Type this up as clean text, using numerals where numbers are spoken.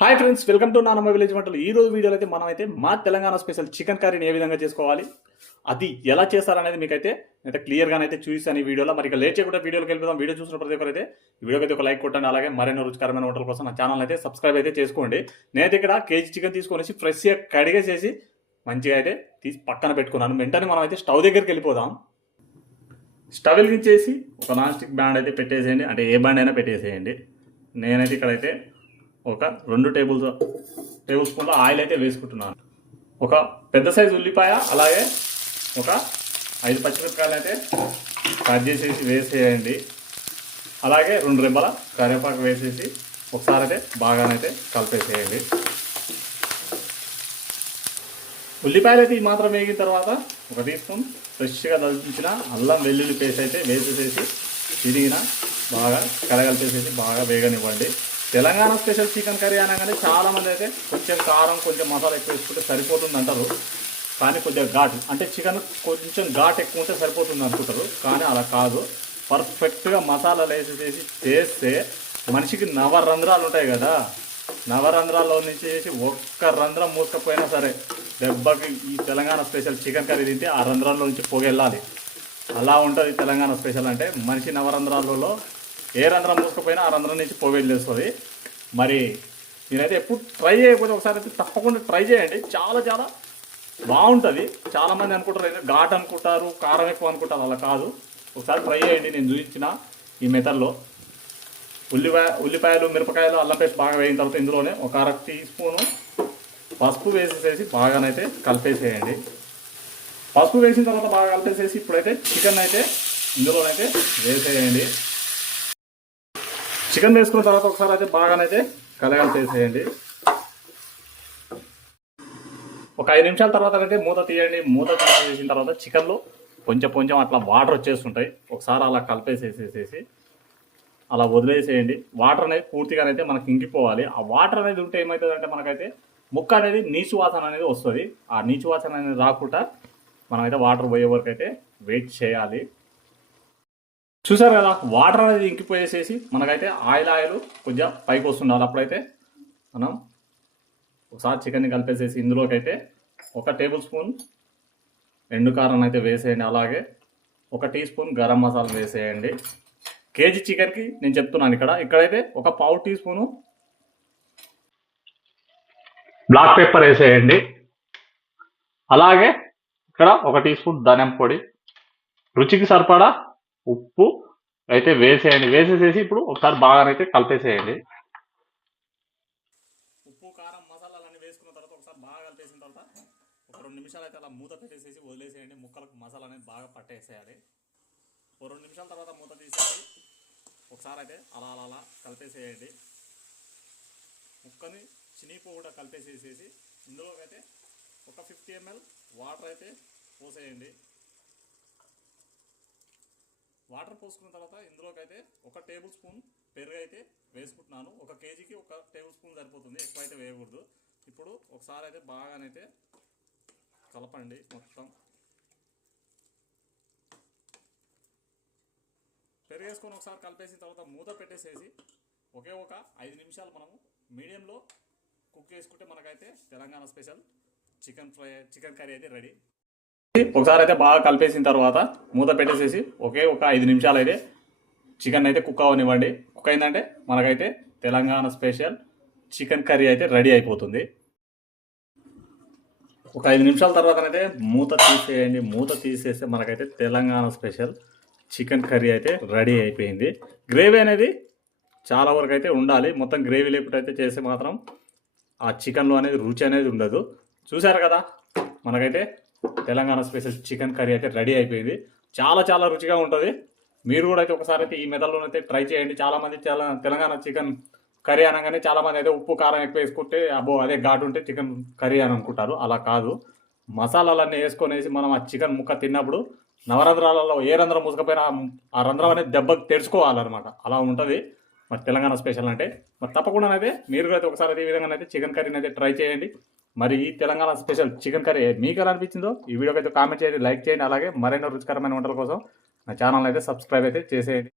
Hi friends, welcome to నానమ్మ village వంటలు. ఈ రోజు వీడియోలో అయితే మనమైతే మా తెలంగాణ స్పెషల్ చికెన్ కర్రీని ఏ విధంగా చేసుకోవాలి, అది ఎలా చేస్తారనేది మీకైతే క్లియర్గా అయితే చూపిస్తాను ఈ వీడియోలో. మరి ఇక లేట్ చేయకుండా వీడియోకి వెళ్ళిపోదాం. వీడియో చూసిన ప్రతి ఒక్కరు అయితే ఈ వీడియోకి అయితే ఒక లైక్ కొట్టండి. అలాగే మరెన్నో రుచికరమైన వంటల కోసం నా ఛానల్ అయితే సబ్స్క్రైబ్ అయితే చేసుకోండి. నేనైతే ఇక్కడ కేజీ చికెన్ తీసుకొని ఫ్రెష్గా కడిగేసేసి మంచిగా అయితే తీసి పక్కన పెట్టుకున్నాను. వెంటనే మనం అయితే స్టవ్ దగ్గరికి వెళ్ళిపోదాం. స్టవ్ వెలిగించేసి ఒక నాన్ స్టిక్ బ్యాండ్ అయితే పెట్టేసేయండి, అంటే ఏ బ్యాండ్ అయినా పెట్టేసేయండి. నేనైతే ఇక్కడైతే ఒక 2 టేబుల్ స్పూన్ల ఆయిల్ అయితే వేసుకుంటున్నాను. ఒక పెద్ద సైజు ఉల్లిపాయ, అలాగే ఒక 5 పచ్చిమిరపకాయలు అయితే కట్ చేసేసి వేసేయండి. అలాగే 2 రెబ్బల కరివేపాకు వేసేసి ఒకసారి అయితే బాగానైతే కలిపేసేయండి. ఉల్లిపాయలు అయితే ఈ మాత్రం వేగిన తర్వాత 1 టీ స్పూన్ ఫ్రెష్గా దంచిన అల్లం వెల్లుల్లి పేస్ట్ అయితే వేసేసేసి తిరిగిన బాగా కలగలిపేసేసి బాగా వేగనివ్వండి. తెలంగాణ స్పెషల్ చికెన్ కర్రీ అనగానే చాలామంది అయితే కొంచెం కారం, కొంచెం మసాలా ఎక్కువ వేసుకుంటే సరిపోతుంది అంటారు. కానీ కొంచెం ఘాటు, అంటే చికెన్ కొంచెం ఘాటు ఎక్కువ ఉంటే సరిపోతుంది అనుకుంటారు. కానీ అలా కాదు. పర్ఫెక్ట్గా మసాలాలు వేసేసి చేస్తే మనిషికి 9 రంధ్రాలు ఉంటాయి కదా, 9 రంధ్రాల్లో నుంచి చేసి ఒక్క రంధ్రం మూసుకపోయినా సరే దెబ్బకి ఈ తెలంగాణ స్పెషల్ చికెన్ కర్రీ తింటే ఆ రంధ్రాల్లో నుంచి పొగెళ్ళాలి. అలా ఉంటుంది తెలంగాణ స్పెషల్ అంటే. మనిషి 9 రంధ్రాలలో ఏ రంధ్రం మూసుకుపోయినా ఆ రంధ్రం నుంచి పోగెళ్ళేస్తుంది. మరి నేనైతే ఎప్పుడు ట్రై చేయకపోతే ఒకసారి అయితే తప్పకుండా ట్రై చేయండి. చాలా చాలా బాగుంటుంది. చాలామంది అనుకుంటారు అయితే ఘాట్ అనుకుంటారు, కారం ఎక్కువ అనుకుంటారు. అలా కాదు, ఒకసారి ట్రై చేయండి. నేను చూపించిన ఈ మెథడ్లో ఉల్లిపాయలు, మిరపకాయలు, అల్లం పేస్ట్ బాగా వేయిన తర్వాత ఇందులోనే ఒక 1/2 టీ స్పూను పసుపు వేసేసేసి బాగానైతే కలిపేసేయండి. పసుపు వేసిన తర్వాత బాగా కలిపేసేసి ఇప్పుడైతే చికెన్ అయితే ఇందులోనైతే వేసేయండి. చికెన్ వేసుకున్న తర్వాత ఒకసారి అయితే బాగానైతే కలగలిపేసేయండి. ఒక 5 నిమిషాల తర్వాత అయితే మూత తీయండి. మూత తీసేసిన తర్వాత చికెన్లో కొంచెం కొంచెం అట్లా వాటర్ వచ్చేస్తుంటాయి. ఒకసారి అలా కలిపేసేసేసి అలా వదిలేసేయండి. వాటర్ అనేది పూర్తిగానైతే మనకి ఇంకిపోవాలి. ఆ వాటర్ అనేది ఉంటే ఏమవుతుందంటే మనకైతే ముక్క అనేది నీచు వాసన అనేది వస్తుంది. ఆ నీచు వాసన అనేది రాకుండా మనమైతే వాటర్ పోయే వరకు అయితే వెయిట్ చేయాలి. చూసారు కదా, వాటర్ అనేది ఇంకిపోయేసేసి మనకైతే ఆయిల్ కొంచెం పైకి వస్తుండాలి. అప్పుడైతే మనం ఒకసారి చికెన్ని కలిపేసేసి ఇందులోకి అయితే 1 టేబుల్ స్పూన్ ఎండు కారం అయితే వేసేయండి. అలాగే 1 టీ స్పూన్ గరం మసాలా వేసేయండి. కేజీ చికెన్కి నేను చెప్తున్నాను. ఇక్కడైతే ఒక 1/2 టీ స్పూను బ్లాక్ పెప్పర్ వేసేయండి. అలాగే ఇక్కడ 1 టీ స్పూన్ ధనియం పొడి, రుచికి సరిపడా ఉప్పు అయితే వేసేయండి. వేసేసేసి ఇప్పుడు ఒకసారి బాగానైతే కలిపేసేయండి. ఉప్పు, కారం, మసాలాలన్నీ వేసుకున్న తర్వాత ఒకసారి బాగా కలిపేసిన తర్వాత ఒక 2 నిమిషాలు అయితే అలా మూత పెట్టేసేసి వదిలేసేయండి. ముక్కలకు మసాలా అనేది బాగా పట్టేసేయాలి. ఓ 2 నిమిషాల తర్వాత మూత తీసేసి ఒకసారి అయితే అలా అలా అలా కలిపేసేయండి. ముక్కని చినిపో కూడా కలిపేసేసేసి ఇందులోకి అయితే ఒక 50 ml వాటర్ అయితే పోసేయండి. వాటర్ పోసుకున్న తర్వాత ఇందులోకి అయితే 1 టేబుల్ స్పూన్ పెరుగు అయితే వేసుకుంటున్నాను. 1 కేజీకి 1 టేబుల్ స్పూన్ సరిపోతుంది, ఎక్కువ అయితే వేయకూడదు. ఇప్పుడు ఒకసారి అయితే బాగానైతే కలపండి మొత్తం. పెరుగు వేసుకొని ఒకసారి కలిపేసిన తర్వాత మూత పెట్టేసేసి ఒక 5 నిమిషాలు మనము మీడియంలో కుక్ చేసుకుంటే మనకైతే తెలంగాణ స్పెషల్ చికెన్ కర్రీ అయితే రెడీ. ఒకసారి అయితే బాగా కలిపేసిన తర్వాత మూత పెట్టేసేసి ఒక 5 నిమిషాలు అయితే చికెన్ అయితే కుక్ అవనివ్వండి. కుక్ అయిందంటే మనకైతే తెలంగాణ స్పెషల్ చికెన్ కర్రీ అయితే రెడీ అయిపోతుంది. ఒక 5 నిమిషాల తర్వాత అయితే మూత తీసేయండి. మూత తీసేస్తే మనకైతే తెలంగాణ స్పెషల్ చికెన్ కర్రీ అయితే రెడీ అయిపోయింది. గ్రేవీ అనేది చాలా వరకు అయితే ఉండాలి. మొత్తం గ్రేవీ లేకుండా అయితే చేస్తే మాత్రం ఆ చికెన్లో అనేది రుచి అనేది ఉండదు. చూసారు కదా, మనకైతే తెలంగాణ స్పెషల్ చికెన్ కర్రీ అయితే రెడీ అయిపోయింది. చాలా చాలా రుచిగా ఉంటుంది. మీరు కూడా అయితే ఒకసారి అయితే ఈ మెథడ్లో అయితే ట్రై చేయండి. చాలామంది తెలంగాణ చికెన్ కర్రీ అనగానే చాలామంది అయితే ఉప్పు కారం ఎక్కువ వేసుకుంటే అబ్బో అదే ఘాటు ఉంటే చికెన్ కర్రీ అని అనుకుంటారు. అలా కాదు, మసాలాలన్నీ వేసుకొనేసి మనం ఆ చికెన్ ముక్క తిన్నప్పుడు నవరంధ్రాలలో ఏ రంధ్రం మూసుకపోయినా ఆ రంధ్రం అనేది దెబ్బకి తెరుచుకోవాలన్నమాట. అలా ఉంటుంది మరి తెలంగాణ స్పెషల్ అంటే. మరి తప్పకుండా అయితే మీరు కూడా అయితే ఒకసారి ఈ విధంగా అయితే చికెన్ కర్రీని అయితే ట్రై చేయండి. మరి ఈ తెలంగాణ స్పెషల్ చికెన్ కర్రీ మీకు ఎలా అనిపించిందో ఈ వీడియోకి అయితే కామెంట్ చేయండి, లైక్ చేయండి. అలాగే మరెన్నో రుచికరమైన వంటల కోసం నా ఛానల్ అయితే సబ్స్క్రైబ్ అయితే చేసేయండి.